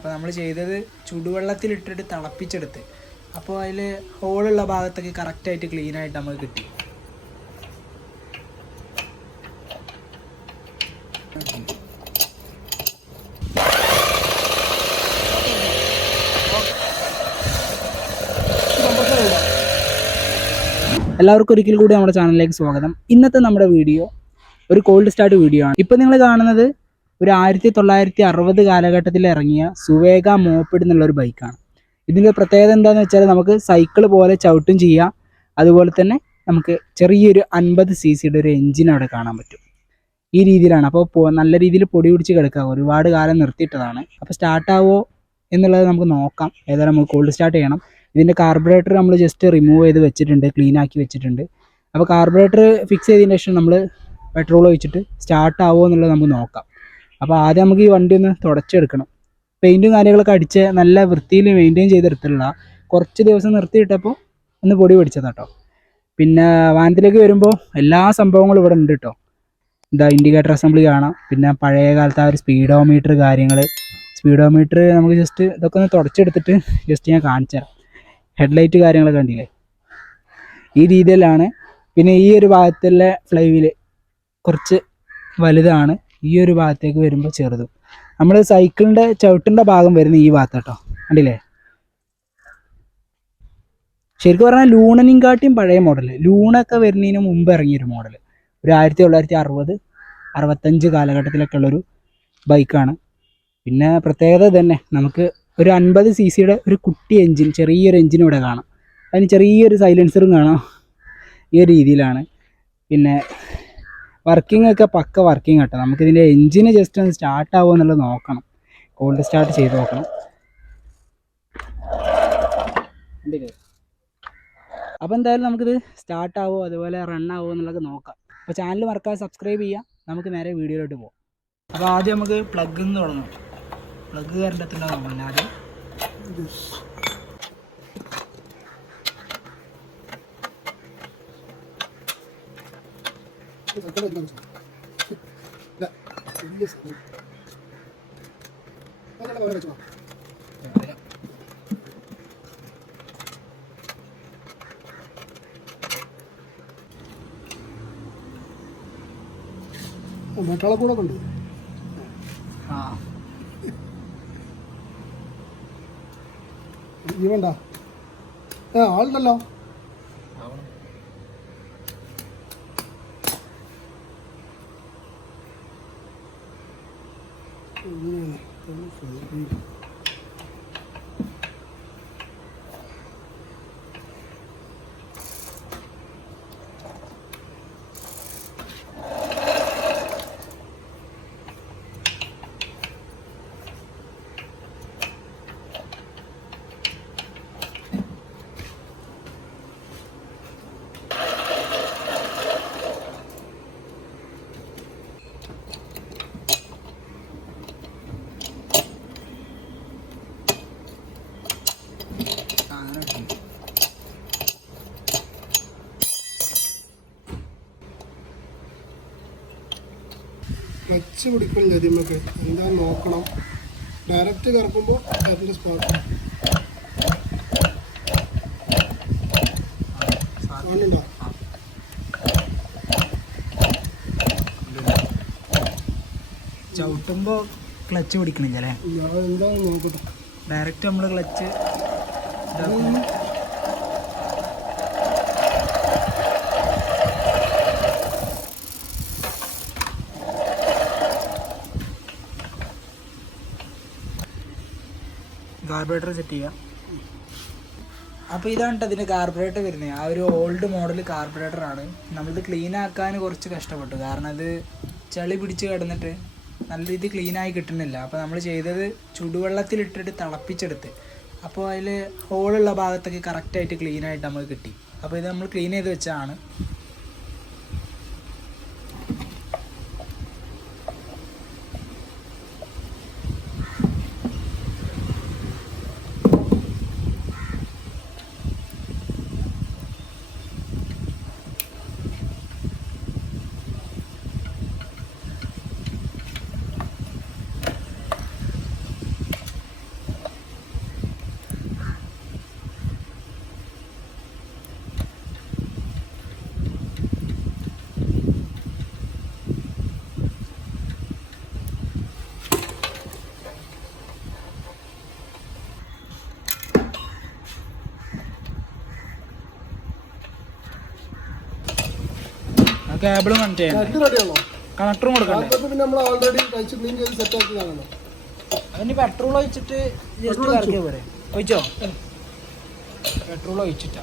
അപ്പോൾ നമ്മൾ ചെയ്തത് ചുടുവെള്ളത്തിലിട്ടിട്ട് തിളപ്പിച്ചെടുത്ത്. അപ്പോൾ അതിൽ ഹോളുള്ള ഭാഗത്തൊക്കെ കറക്റ്റായിട്ട് ക്ലീനായിട്ട് നമുക്ക് കിട്ടി. എല്ലാവർക്കും ഒരിക്കൽ കൂടി നമ്മുടെ ചാനലിലേക്ക് സ്വാഗതം. ഇന്നത്തെ നമ്മുടെ വീഡിയോ ഒരു കോൾഡ് സ്റ്റാർട്ട് വീഡിയോ ആണ്. ഇപ്പോൾ നിങ്ങൾ കാണുന്നത് ഒരു 1960 കാലഘട്ടത്തിൽ ഇറങ്ങിയ സുവേഗ മോപ്പഡ് എന്നുള്ളൊരു ബൈക്കാണ്. ഇതിൻ്റെ പ്രത്യേകത എന്താണെന്ന് വെച്ചാൽ നമുക്ക് സൈക്കിൾ പോലെ ചവിട്ടും ചെയ്യാം. അതുപോലെ തന്നെ നമുക്ക് ചെറിയൊരു 50 cc ഒരു എൻജിൻ അവിടെ കാണാൻ പറ്റും. ഈ രീതിയിലാണ്. അപ്പോൾ നല്ല രീതിയിൽ പൊടി പിടിച്ച് കിടക്കുക. ഒരുപാട് കാലം നിർത്തിയിട്ടതാണ്. അപ്പോൾ സ്റ്റാർട്ടാവോ എന്നുള്ളത് നമുക്ക് നോക്കാം. ഏതായാലും നമുക്ക് കോൾഡ് സ്റ്റാർട്ട് ചെയ്യണം. ഇതിൻ്റെ കാർബറേറ്റർ നമ്മൾ ജസ്റ്റ് റിമൂവ് ചെയ്ത് വെച്ചിട്ടുണ്ട്, ക്ലീൻ ആക്കി വെച്ചിട്ടുണ്ട്. അപ്പോൾ കാർബറേറ്റർ ഫിക്സ് ചെയ്തതിന് ശേഷം നമ്മൾ പെട്രോൾ ഒഴിച്ചിട്ട് സ്റ്റാർട്ട് ആവുമോ എന്നുള്ളത് നമുക്ക് നോക്കാം. അപ്പോൾ ആദ്യം നമുക്ക് ഈ വണ്ടി ഒന്ന് തുടച്ചെടുക്കണം. പെയിൻറ്റും കാര്യങ്ങളൊക്കെ അടിച്ച് നല്ല വൃത്തിയിൽ മെയിൻറ്റെയിൻ ചെയ്തെടുത്തിട്ടുള്ള കുറച്ച് ദിവസം നിർത്തിയിട്ടപ്പോൾ ഒന്ന് പൊടി പിടിച്ചതാട്ടോ. പിന്നെ വാഹനത്തിലേക്ക് വരുമ്പോൾ എല്ലാ സംഭവങ്ങളും ഇവിടെ ഉണ്ട് കേട്ടോ. എന്താ ഇൻഡിക്കേറ്റർ അസംബ്ലി കാണാം. പിന്നെ പഴയ കാലത്തെ ആ ഒരു സ്പീഡോമീറ്റർ നമുക്ക് ജസ്റ്റ് ഇതൊക്കെ ഒന്ന് തുടച്ചെടുത്തിട്ട് ജസ്റ്റ് ഞാൻ കാണിച്ചു തരാം. ഹെഡ്ലൈറ്റ് കാര്യങ്ങളൊക്കെ കണ്ടില്ലേ, ഈ രീതിയിലാണ്. പിന്നെ ഈ ഒരു ഭാഗത്തുള്ള ഫ്ലൈവീല് കുറച്ച് വലുതാണ്, ഈ ഒരു ഭാഗത്തേക്ക് വരുമ്പോൾ ചെറുതും. നമ്മൾ സൈക്കിളിൻ്റെ ചവിട്ടിൻ്റെ ഭാഗം വരുന്ന ഈ ഭാഗത്താട്ടോ, കണ്ടില്ലേ. ശരിക്കും പറഞ്ഞാൽ ലൂണനെയും കാട്ടിയും പഴയ മോഡൽ. ലൂണൊക്കെ വരുന്നതിന് മുമ്പ് ഇറങ്ങിയൊരു മോഡൽ, ഒരു 1960, 65 കാലഘട്ടത്തിലൊക്കെ ഉള്ളൊരു ബൈക്കാണ്. പിന്നെ പ്രത്യേകത തന്നെ നമുക്ക് ഒരു 50 cc ഒരു കുട്ടി എൻജിൻ, ചെറിയൊരു എൻജിൻ ഇവിടെ കാണാം. അതിന് ചെറിയൊരു സൈലൻസറും കാണാം. ഈ ഒരു രീതിയിലാണ്. പിന്നെ വർക്കിംഗ് ഒക്കെ പക്ക വർക്കിംഗ് കേട്ടോ. നമുക്കിതിൻ്റെ എൻജിന് ജസ്റ്റ് ഒന്ന് സ്റ്റാർട്ട് ആവുമോ എന്നുള്ളത് നോക്കണം. കോൾഡ് സ്റ്റാർട്ട് ചെയ്ത് നോക്കണം. അപ്പോൾ എന്തായാലും നമുക്കിത് സ്റ്റാർട്ട് ആവുമോ അതുപോലെ റൺ ആവുമോ എന്നുള്ളത് നോക്കാം. അപ്പോൾ ചാനൽ മറക്കാതെ സബ്സ്ക്രൈബ് ചെയ്യുക. നമുക്ക് നേരെ വീഡിയോയിലോട്ട് പോകാം. അപ്പോൾ ആദ്യം നമുക്ക് പ്ലഗ് നിന്ന് തുടങ്ങാം. പ്ലഗ് കയറേണ്ടതുണ്ടാവും പിന്നെ ആദ്യം. മറ്റാളെ കൂടെ കൊണ്ട് ഈ വേണ്ട ആളുണ്ടല്ലോ. ക്ലച്ച് പിടിക്കണില്ല. ഇതിമൊക്കെ എന്താ നോക്കണം. ഡയറക്റ്റ് കറക്കുമ്പോൾ അതിൻ്റെ സ്പോട്ട് കാണുന്നുണ്ടോ? ചവിട്ടുമ്പോൾ ക്ലച്ച് പിടിക്കണില്ല അല്ലേ? ഞാൻ എന്താണെന്ന് നോക്കട്ടെ. ഡയറക്റ്റ് നമ്മൾ ക്ലച്ച് കാർബറേറ്റർ സെറ്റ് ചെയ്യാം. അപ്പോൾ ഇതാണ് കേട്ടോ അതിൻ്റെ കാർബറേറ്റർ വരുന്നത്. ആ ഒരു ഓൾഡ് മോഡൽ കാർബറേറ്ററാണ്. നമ്മളിത് ക്ലീൻ ആക്കാൻ കുറച്ച് കഷ്ടപ്പെട്ടു. കാരണം അത് ചളി പിടിച്ച് കിടന്നിട്ട് നല്ല രീതിയിൽ ക്ലീനായി കിട്ടുന്നില്ല. അപ്പോൾ നമ്മൾ ചെയ്തത് ചുടുവെള്ളത്തിലിട്ടിട്ട് തിളപ്പിച്ചെടുത്ത്. അപ്പോൾ അതിൽ ഹോളുള്ള ഭാഗത്തൊക്കെ കറക്റ്റായിട്ട് ക്ലീനായിട്ട് നമുക്ക് കിട്ടി. അപ്പോൾ ഇത് നമ്മൾ ക്ലീൻ ചെയ്ത് വെച്ചാണ്. കേബിളും കണക്ട് ചെയ്യാം. ഇത് റെഡിയാണോ? കണക്ടറും കൊടുക്കണ്ടേ? പിന്നെ നമ്മൾ ഓൾറെഡി കഴിച്ച് ക്ലീൻ ചെയ്ത് സെറ്റ് ആക്കിയതാണല്ലോ. അതിന് പെട്രോൾ ഒഴിച്ചിട്ട് ജസ്റ്റ് കറക്കിയാൽ പോരെ? ഒഴിച്ചോ? പെട്രോൾ ഒഴിച്ചിട്ടാ.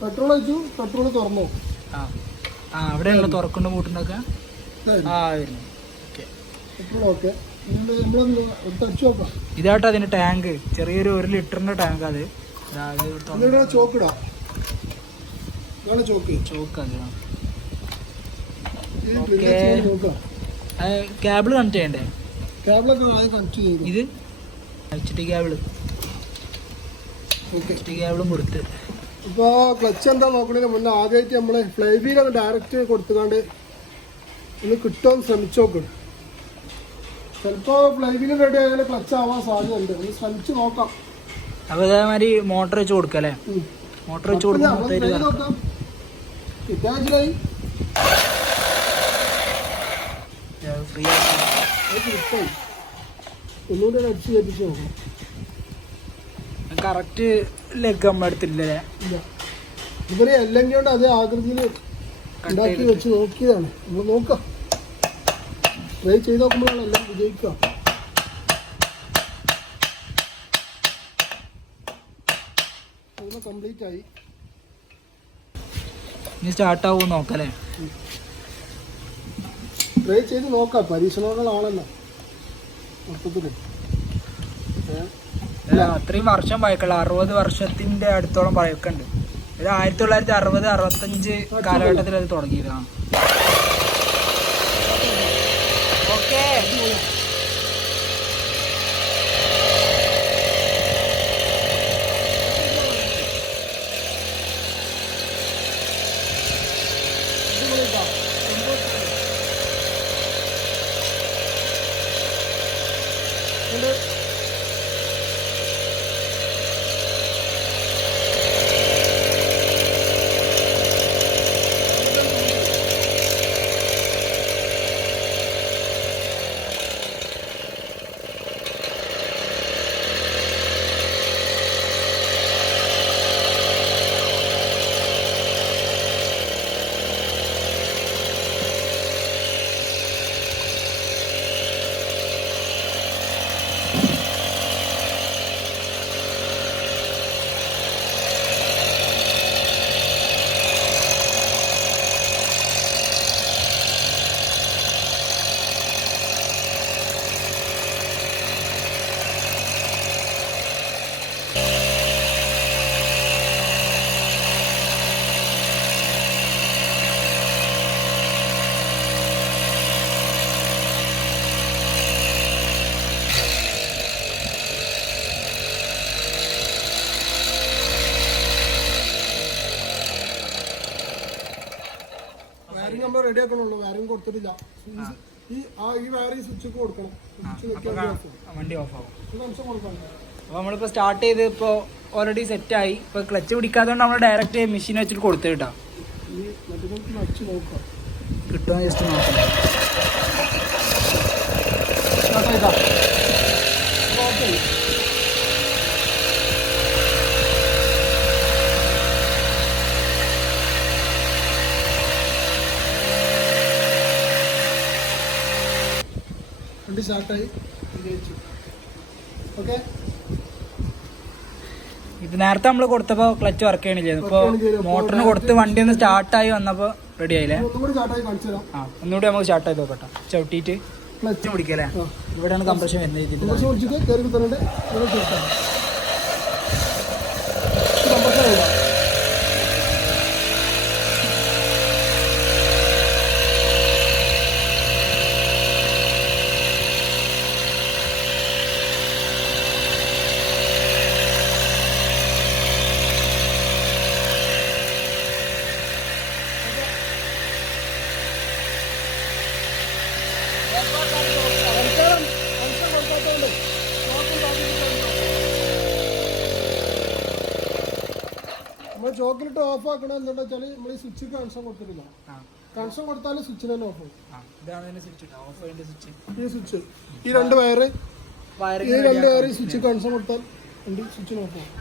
പെട്രോൾ ഒഴിച്ചു. പെട്രോൾ തുറന്നു. അവിടെയാണല്ലോ തുറക്കുന്ന കൂട്ടുണ്ടൊക്കെ. Petrol okay. ഇതാട്ടോ അതിന്റെ ടാങ്ക്, ചെറിയൊരു 1 ലിറ്ററിന്റെ ടാങ്ക്. അത് ചോക്കിടാം. ചോക്ക് കേബിള് കണക്ട് ചെയ്യണ്ടേ? കേബിളൊക്കെ കണക്ട് ചെയ്തു. ഇത് HT കേബിള്. കേബിളും കൊടുത്ത് ഇപ്പോൾ ക്ലച്ച് എന്താ നോക്കണതിന് മുന്നേ ആദ്യമായിട്ട് നമ്മൾ ഫ്ലൈ വീലൊക്കെ ഡയറക്റ്റ് കൊടുത്തുകൊണ്ട് ഒന്ന് കിട്ടുമെന്ന് ശ്രമിച്ചു നോക്കണം. ചിലപ്പോൾ ഫ്ലൈ വീല് റെഡി ആയാലും ക്ലച്ച് ആവാൻ സാധ്യതയുണ്ട്. ഒന്ന് ശ്രമിച്ച് നോക്കാം. അപ്പോൾ അതേമാതിരി മോട്ടർ വെച്ച് കൊടുക്കാം അല്ലേ? മോട്ടർ വെച്ച് കൊടുക്കാം. ഇറ്റാച്ചിലായി ഫ്രീ ആയി ഒന്നുകൂടി അടിച്ച് കയറ്റിച്ച് നോക്കണം. കറക്റ്റ് ലെഗ് നമ്മൾ എടുത്തില്ലേ? ഇല്ല, ഇവരെ അല്ലെങ്കിൽ കൊണ്ട് അതേ ആകൃതിയിൽ ഉണ്ടാക്കി വെച്ച് നോക്കിയതാണ്. നമ്മൾ നോക്കാം, ട്രൈ ചെയ്ത് നോക്കുമ്പോഴാണ് എല്ലാം വിജയിക്കുക. അങ്ങനെ കംപ്ലീറ്റ് ആയി. ഇനി സ്റ്റാർട്ടാവും നോക്കല്ലേ? ട്രൈ ചെയ്ത് നോക്കാം. പരീക്ഷണങ്ങളാണല്ലോ മൊത്തത്തിൽ. അത്രയും വർഷം പഴക്കമുള്ള 60 വർഷത്തിന്റെ അടുത്തോളം പഴക്കമുണ്ട്. ഇത് 1960-65 കാലഘട്ടത്തിൽ അത് തുടങ്ങിയതാണ്. ഓക്കെ, വയറിംഗ് നമ്മൾ റെഡി ആക്കണുള്ളൂ. വയറിംഗ് കൊടുത്തിട്ടില്ല. ഈ വയറിംഗ് സ്വിച്ച് കൊടുക്കണം. വണ്ടി ഓഫ് ആവും. അംശം കൊടുക്കണം. അപ്പോൾ നമ്മളിപ്പോൾ സ്റ്റാർട്ട് ചെയ്ത് ഇപ്പോൾ ഓൾറെഡി സെറ്റായി. ഇപ്പോൾ ക്ലച്ച് പിടിക്കാത്തതുകൊണ്ട് നമ്മൾ ഡയറക്റ്റ് മെഷീൻ വെച്ചിട്ട് കൊടുത്തു കേട്ടോ. ഈ മറ്റേ ക്ലച്ച് നോക്കാം, കിട്ടുമോ ജസ്റ്റ് നോക്കാം. വണ്ടി സ്റ്റാർട്ടായി വിജയിച്ചു. ഓക്കെ, ഇത് നേരത്തെ നമ്മൾ കൊടുത്തപ്പോൾ ക്ലച്ച് വർക്ക് ചെയ്യണില്ലേ? ഇപ്പോൾ മോട്ടറിന് കൊടുത്ത് വണ്ടി ഒന്ന് സ്റ്റാർട്ടായി വന്നപ്പോൾ റെഡി ആയില്ലേ? ഒന്നുകൂടി സ്റ്റാർട്ടായി കാണിച്ചു തരാം. ഒന്നുകൂടി നമുക്ക് സ്റ്റാർട്ട് ചെയ്ത് നോക്കട്ടെ. ചവിട്ടിയിട്ട് ക്ലച്ച് പിടിക്കല്ലേ? ഇവിടെയാണ് കംപ്രഷൻ വരുന്നത്. ഇതിൽ നമ്മൾ ചോക്കിലിട്ട് ഓഫ് ആക്കണം. എന്താ വെച്ചാൽ നമ്മൾ ഈ സ്വിച്ച് കണക്ഷൻ കൊടുത്തിട്ടില്ല. കണക്ഷൻ കൊടുത്താലും സ്വിച്ചിന് തന്നെ ഓഫ് ആവും. ഈ സ്വിച്ച്, ഈ രണ്ട് വയറ് സ്വിച്ച് കണക്ഷൻ കൊടുത്താൽ വണ്ടി സ്വിച്ചിന് ഓഫ് ആവും.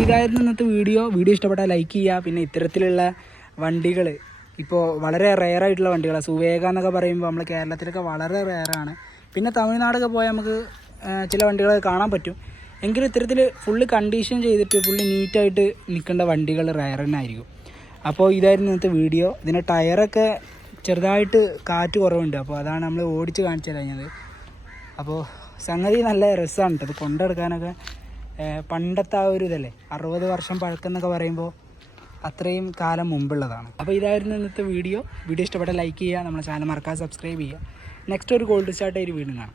ഇതായിരുന്നു ഇന്നത്തെ വീഡിയോ ഇഷ്ടപ്പെട്ടാൽ ലൈക്ക് ചെയ്യുക. പിന്നെ ഇത്തരത്തിലുള്ള വണ്ടികൾ ഇപ്പോൾ വളരെ റെയറായിട്ടുള്ള വണ്ടികളാണ്. സുവേഗ എന്നൊക്കെ പറയുമ്പോൾ നമ്മൾ കേരളത്തിലൊക്കെ വളരെ റെയറാണ്. പിന്നെ തമിഴ്നാടൊക്കെ പോയാൽ നമുക്ക് ചില വണ്ടികളൊക്കെ കാണാൻ പറ്റും. എങ്കിലും ഇത്തരത്തിൽ ഫുള്ള് കണ്ടീഷൻ ചെയ്തിട്ട് ഫുള്ള് നീറ്റായിട്ട് നിൽക്കേണ്ട വണ്ടികൾ റെയർ തന്നെ ആയിരിക്കും. അപ്പോൾ ഇതായിരുന്നു ഇന്നത്തെ വീഡിയോ. ഇതിൻ്റെ ടയറൊക്കെ ചെറുതായിട്ട് കാറ്റ് കുറവുണ്ട്. അപ്പോൾ അതാണ് നമ്മൾ ഓടിച്ച് കാണിച്ചു കഴിഞ്ഞത്. അപ്പോൾ സംഗതി നല്ല രസമാണ് കേട്ടോ. ഇത് കൊണ്ടെടുക്കാനൊക്കെ പണ്ടത്തെ ആ ഒരു ഇതല്ലേ, 60 വർഷം പഴക്കം എന്നൊക്കെ പറയുമ്പോൾ അത്രയും കാലം മുമ്പുള്ളതാണ്. അപ്പോൾ ഇതായിരുന്നു ഇന്നത്തെ വീഡിയോ ഇഷ്ടപ്പെട്ടാൽ ലൈക്ക് ചെയ്യുക. നമ്മുടെ ചാനൽ മറക്കാതെ സബ്സ്ക്രൈബ് ചെയ്യുക. നെക്സ്റ്റ് ഒരു ഗോൾഡ് സ്റ്റാർട്ട് ആയിട്ട് വീണ്ടും കാണാം.